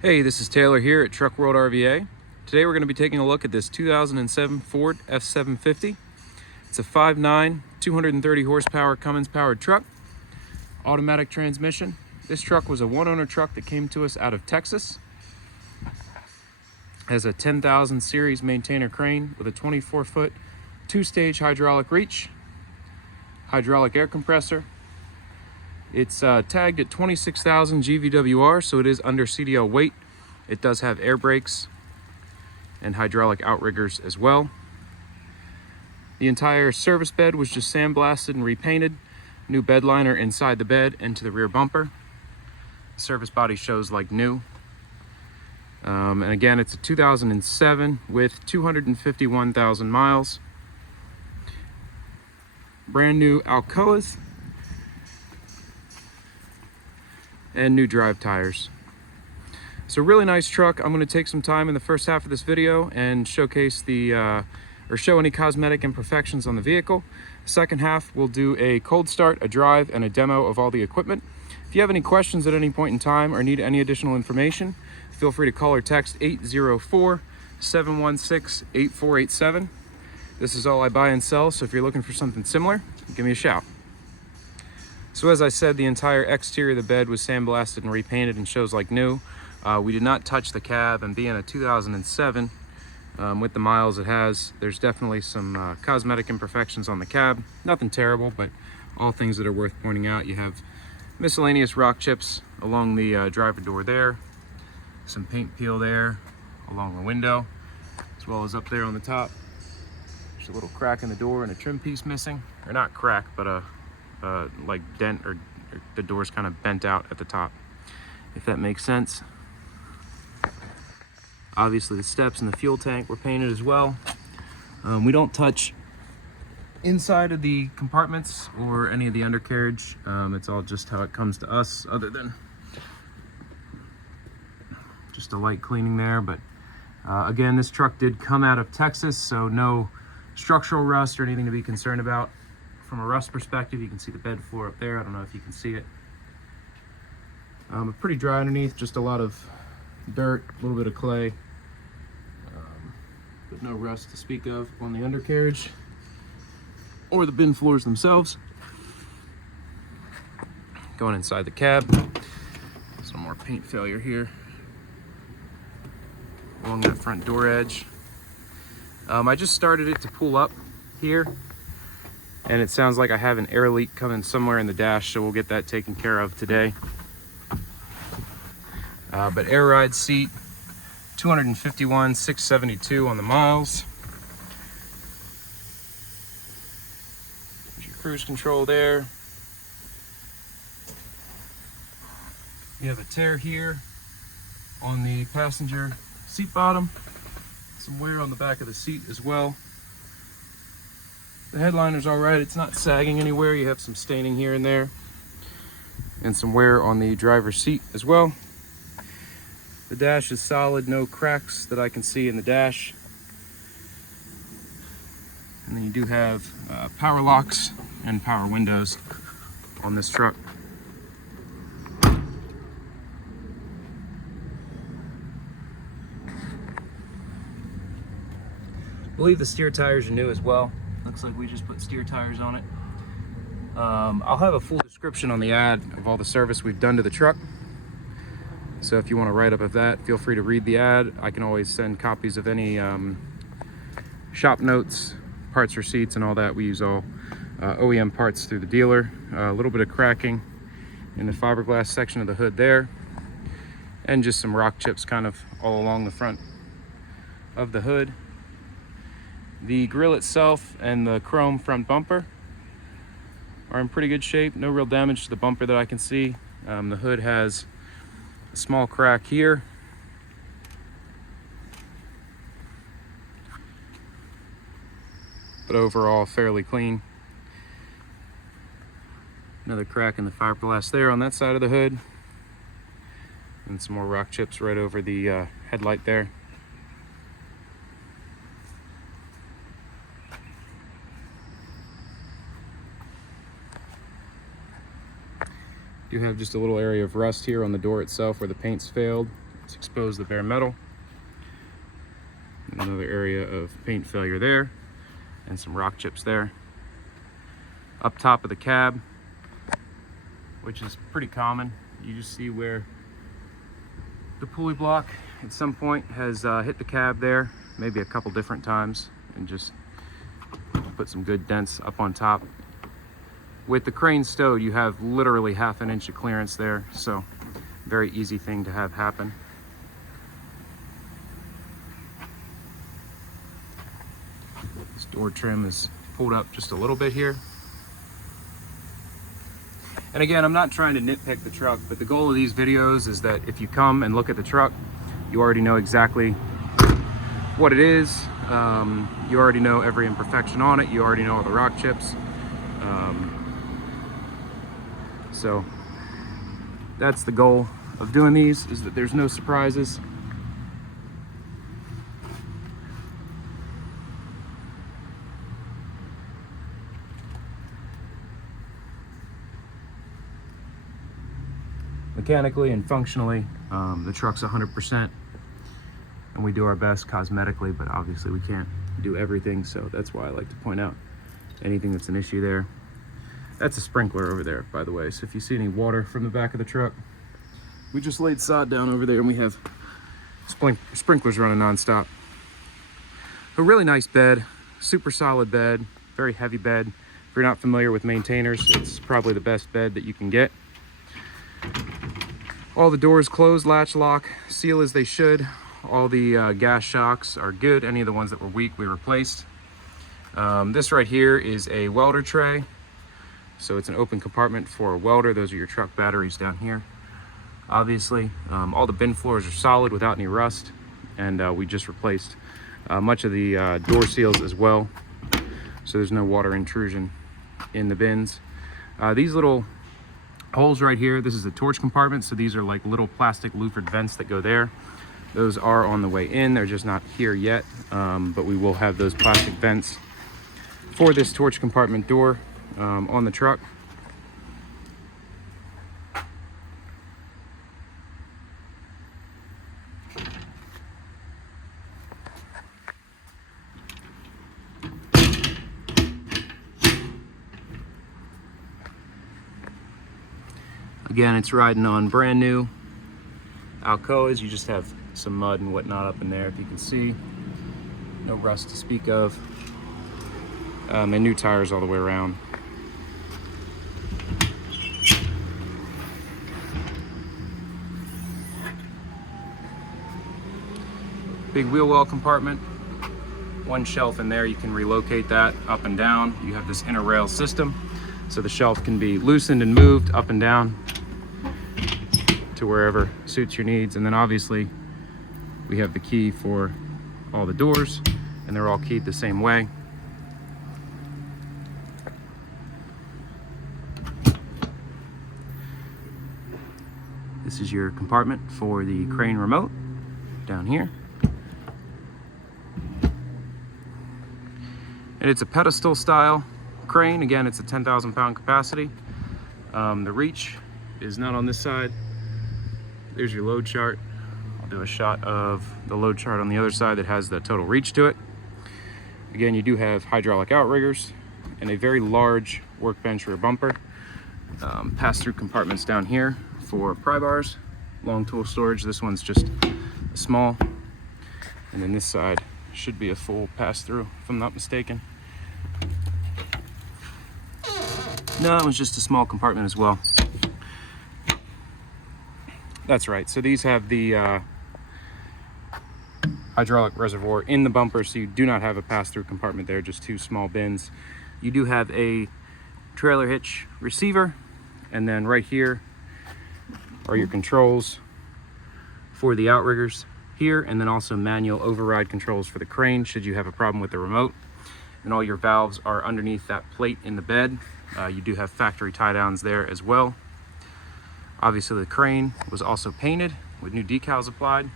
Hey, this is Taylor here at Truck World RVA. Today we're going to be taking a look at this 2007 Ford F750. It's a 5.9, 230 horsepower Cummins powered truck, automatic transmission. This truck was a one-owner truck that came to us out of Texas. Has a 10,000 series maintainer crane with a 24-foot, two-stage hydraulic reach, hydraulic air compressor. It's tagged at 26,000 GVWR, so it is under CDL weight. It does have air brakes and hydraulic outriggers as well. The entire service bed was just sandblasted and repainted. New bed liner inside the bed and to the rear bumper. The service body shows like new. And again, it's a 2007 with 251,000 miles. Brand new Alcoas and new drive tires. It's a really nice truck. I'm going to take some time in the first half of this video and showcase show any cosmetic imperfections on the vehicle. The second half, we'll do a cold start, a drive, and a demo of all the equipment. If you have any questions at any point in time or need any additional information, feel free to call or text 804-716-8487. This is all I buy and sell, so if you're looking for something similar, give me a shout. So as I said, the entire exterior of the bed was sandblasted and repainted and shows like new. We did not touch the cab, and being a 2007, with the miles it has, there's definitely some cosmetic imperfections on the cab. Nothing terrible, but all things that are worth pointing out. You have miscellaneous rock chips along the driver door there, some paint peel there along the window, as well as up there on the top. There's a little crack in the door and a trim piece missing, or not crack, but a like dent, or the door's kind of bent out at the top, if that makes sense. Obviously the steps and the fuel tank were painted as well. We don't touch inside of the compartments or any of the undercarriage. It's all just how it comes to us, other than just a light cleaning there. But again, this truck did come out of Texas, so no structural rust or anything to be concerned about. From a rust perspective, you can see the bed floor up there. I don't know if you can see it. Pretty dry underneath, just a lot of dirt, a little bit of clay, but no rust to speak of on the undercarriage or the bin floors themselves. Going inside the cab, some more paint failure here along that front door edge. I just started it to pull up here, and it sounds like I have an air leak coming somewhere in the dash, so we'll get that taken care of today. But air ride seat, 251,672 on the miles. There's your cruise control there. You have a tear here on the passenger seat bottom. Some wear on the back of the seat as well. The headliner's all right. It's not sagging anywhere. You have some staining here and there, and some wear on the driver's seat as well. The dash is solid, no cracks that I can see in the dash. And then you do have power locks and power windows on this truck. I believe the steer tires are new as well. Looks like we just put steer tires on it. I'll have a full description on the ad of all the service we've done to the truck. So if you want to write up of that, feel free to read the ad. I can always send copies of any shop notes, parts receipts, and all that. We use all OEM parts through the dealer. A little bit of cracking in the fiberglass section of the hood there, and just some rock chips kind of all along the front of the hood. The grille itself and the chrome front bumper are in pretty good shape. No real damage to the bumper that I can see. The hood has a small crack here. But overall, fairly clean. Another crack in the fiberglass there on that side of the hood. And some more rock chips right over the headlight there. You have just a little area of rust here on the door itself where the paint's failed. Let's expose the bare metal. Another area of paint failure there, and some rock chips there. Up top of the cab, which is pretty common, you just see where the pulley block at some point has hit the cab there, maybe a couple different times, and just put some good dents up on top. With the crane stowed, you have literally ½ an inch of clearance there, so very easy thing to have happen. This door trim is pulled up just a little bit here. And again, I'm not trying to nitpick the truck, but the goal of these videos is that if you come and look at the truck, you already know exactly what it is. You already know every imperfection on it. You already know all the rock chips. So that's the goal of doing these, is that there's no surprises. Mechanically and functionally, the truck's 100%, and we do our best cosmetically, but obviously we can't do everything, so that's why I like to point out anything that's an issue there. That's a sprinkler over there, by the way, so if you see any water from the back of the truck, we just laid sod down over there and we have sprinklers running non-stop. A really nice bed, super solid bed, very heavy bed. If you're not familiar with maintainers, it's probably the best bed that you can get. All the doors closed, latch lock, seal as they should. All the gas shocks are good. Any of the ones that were weak, we replaced. This right here is a welder tray. So it's an open compartment for a welder. Those are your truck batteries down here. Obviously, all the bin floors are solid without any rust. And we just replaced much of the door seals as well. So there's no water intrusion in the bins. These little holes right here, this is a torch compartment, so these are like little plastic louvered vents that go there. Those are on the way in, they're just not here yet, but we will have those plastic vents for this torch compartment door on the truck. Again, it's riding on brand new Alcoas. You just have some mud and whatnot up in there, if you can see. No rust to speak of. And new tires all the way around. Big wheel well compartment. One shelf in there, you can relocate that up and down. You have this inner rail system, so the shelf can be loosened and moved up and down to wherever suits your needs. And then obviously we have the key for all the doors, and they're all keyed the same way. This is your compartment for the crane remote down here. And it's a pedestal style crane. Again, it's a 10,000 pound capacity. The reach is not on this side. There's your load chart. I'll do a shot of the load chart on the other side that has the total reach to it. Again, you do have hydraulic outriggers and a very large workbench rear bumper. Pass-through compartments down here for pry bars, long tool storage. This one's just small. And then this side should be a full pass-through, if I'm not mistaken. No, it was just a small compartment as well. That's right, so these have the hydraulic reservoir in the bumper, so you do not have a pass-through compartment there, just two small bins. You do have a trailer hitch receiver, and then right here are your controls for the outriggers here, and then also manual override controls for the crane should you have a problem with the remote. And all your valves are underneath that plate in the bed. You do have factory tie downs there as well. Obviously the crane was also painted with new decals applied.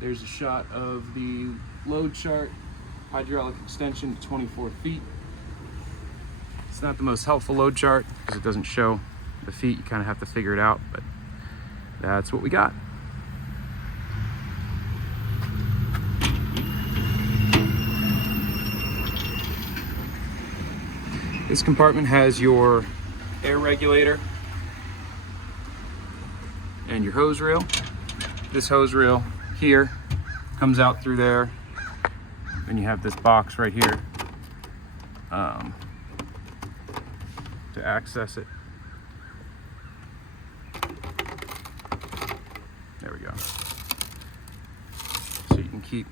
There's a shot of the load chart, hydraulic extension to 24 feet. It's not the most helpful load chart because it doesn't show the feet. You kind of have to figure it out, but that's what we got. This compartment has your air regulator and your hose reel. This hose reel here comes out through there, and you have this box right here to access it. There we go. So you can keep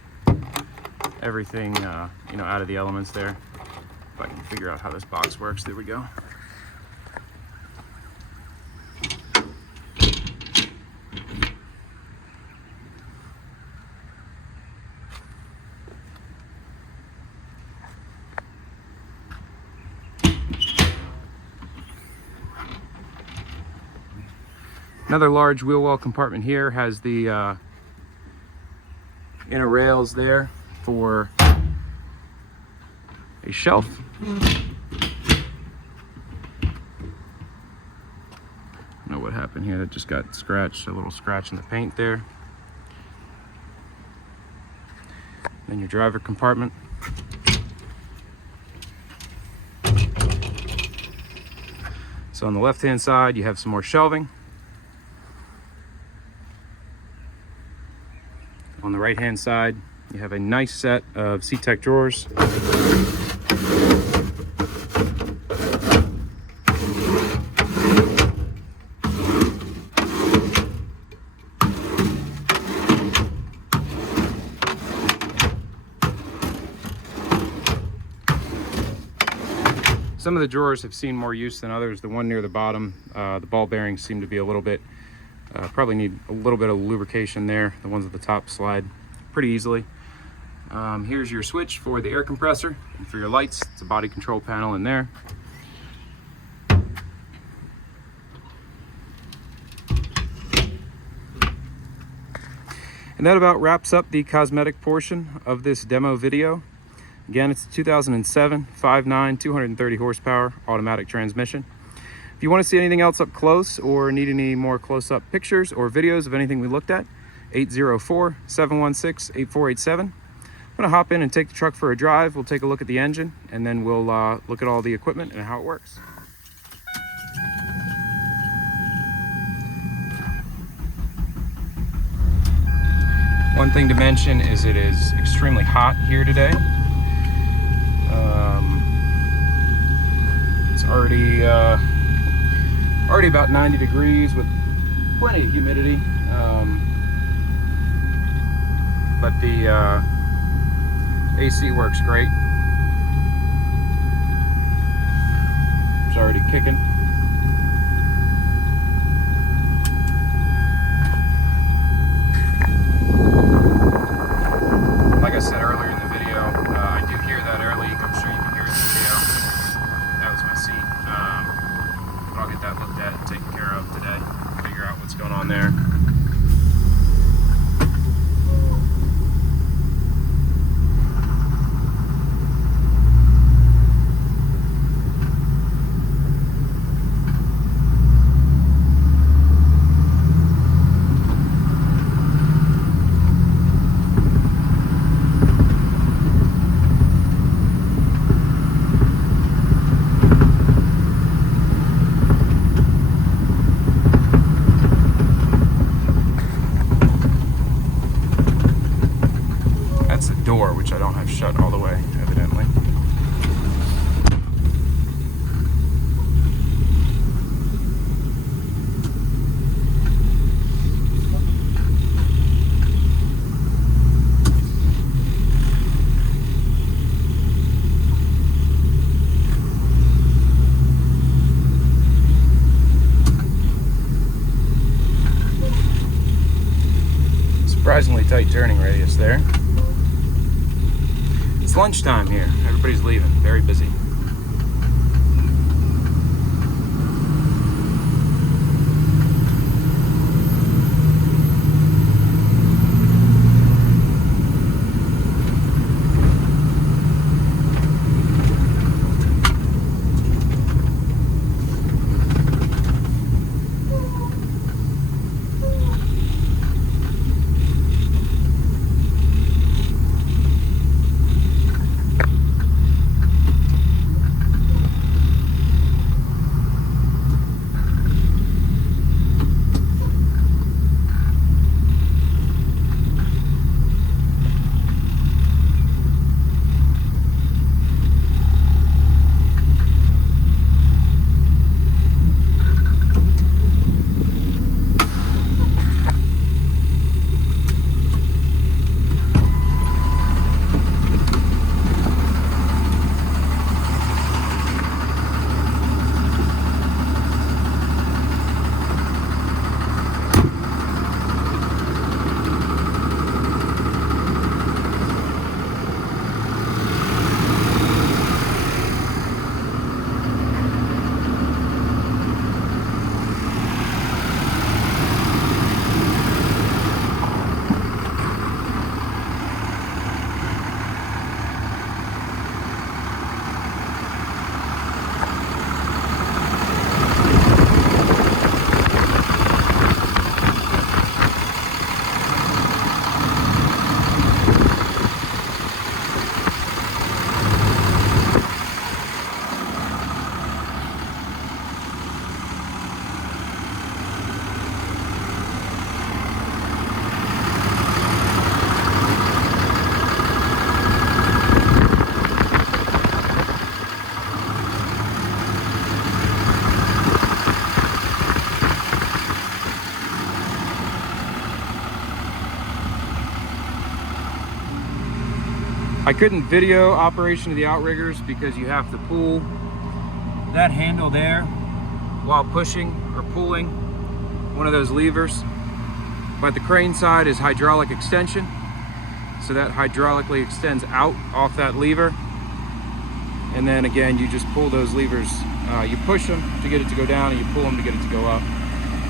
everything you know, out of the elements there. If I can figure out how this box works, there we go. Another large wheel well compartment here has the inner rails there for a shelf. I don't know what happened here, that just got scratched, a little scratch in the paint there. Then your driver compartment. So on the left hand side you have some more shelving. On the right hand side you have a nice set of C-Tech drawers. Some of the drawers have seen more use than others. The one near the bottom, the ball bearings seem to be a little bit, probably need a little bit of lubrication there. The ones at the top slide pretty easily. Here's your switch for the air compressor and for your lights. It's a body control panel in there. And that about wraps up the cosmetic portion of this demo video. Again, it's a 2007 5.9 230 horsepower automatic transmission. If you want to see anything else up close or need any more close-up pictures or videos of anything we looked at, 804-716-8487. I'm going to hop in and take the truck for a drive. We'll take a look at the engine, and then we'll look at all the equipment and how it works. One thing to mention is it is extremely hot here today. It's already about 90 degrees with plenty of humidity, but the AC works great. It's already kicking. Like I said earlier in the video, I do hear that air leak. I'm sure you can hear it in the video. That was my seat. But I'll get that looked at and taken care of today. Figure out what's going on there. Door, which I don't have shut all the way, evidently. Surprisingly tight turning radius there. It's lunchtime here. Everybody's leaving. Very busy. I couldn't video operation of the outriggers because you have to pull that handle there while pushing or pulling one of those levers. But the crane side is hydraulic extension, so that hydraulically extends out off that lever, and then again you just pull those levers. You push them to get it to go down, and you pull them to get it to go up.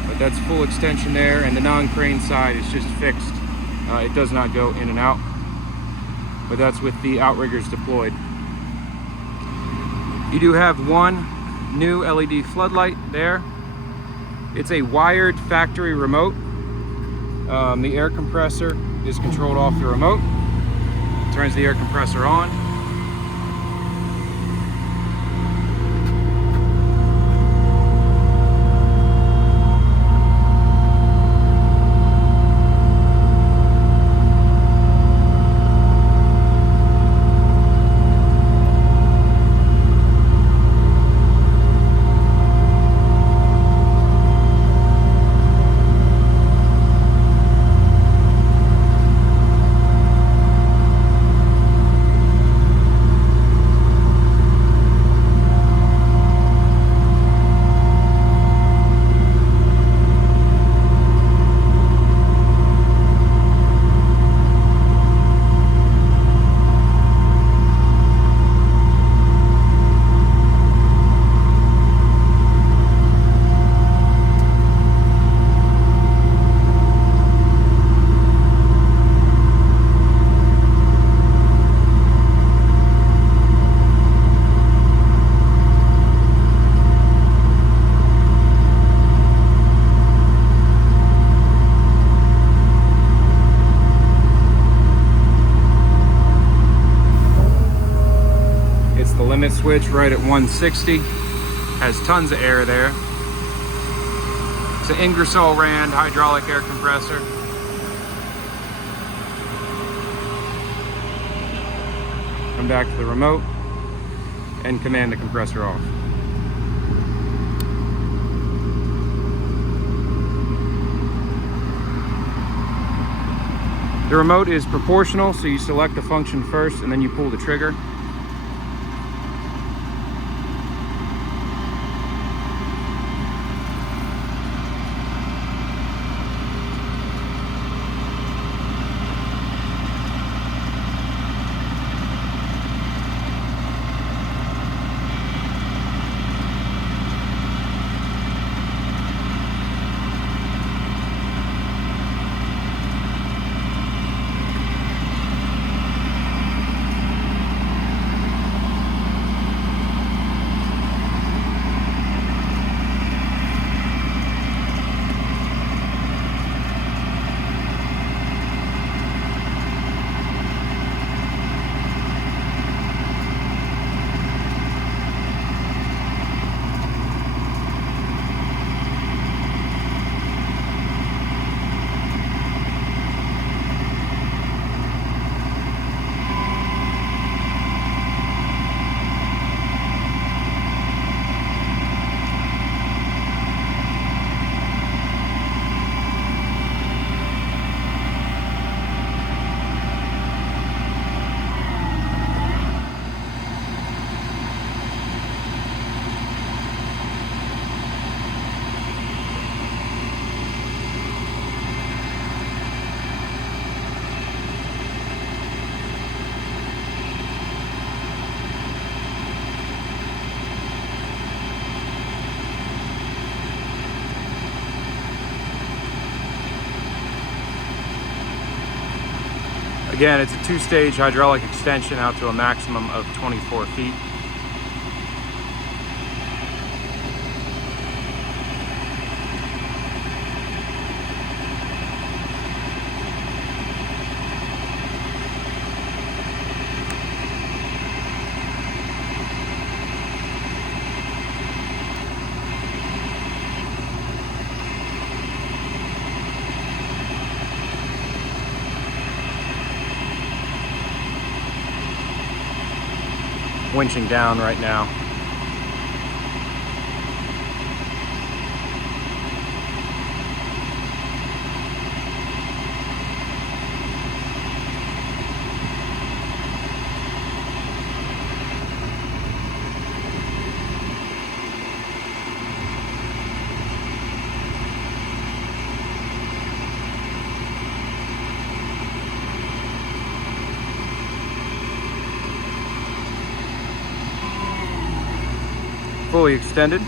But that's full extension there, and the non-crane side is just fixed. It does not go in and out, but that's with the outriggers deployed. You do have one new LED floodlight there. It's a wired factory remote. The air compressor is controlled off the remote. Turns the air compressor on. Limit switch right at 160, has tons of air there. It's an Ingersoll Rand hydraulic air compressor. Come back to the remote and command the compressor off. The remote is proportional, so you select the function first and then you pull the trigger. Again, it's a two-stage hydraulic extension out to a maximum of 24 feet. Winching down right now. fully extended.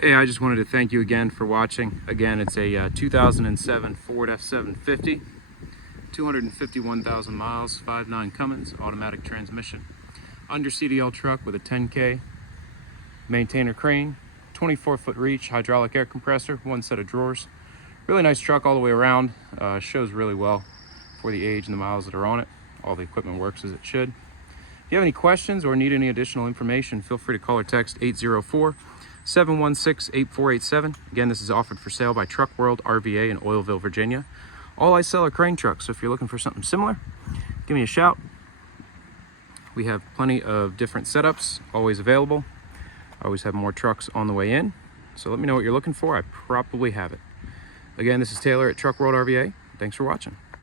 Hey, I just wanted to thank you again for watching. Again, it's a 2007 Ford F750, 251,000 miles, 5.9 Cummins, automatic transmission. Under CDL truck with a 10K maintainer crane, 24-foot reach, hydraulic air compressor, one set of drawers. Really nice truck all the way around. Shows really well for the age and the miles that are on it. All the equipment works as it should. If you have any questions or need any additional information, feel free to call or text 804-716-8487. Again, this is offered for sale by Truck World RVA in Oilville, Virginia. All I sell are crane trucks, so if you're looking for something similar, give me a shout. We have plenty of different setups always available. I always have more trucks on the way in, so let me know what you're looking for. I probably have it. Again, this is Taylor at Truck World RVA. Thanks for watching.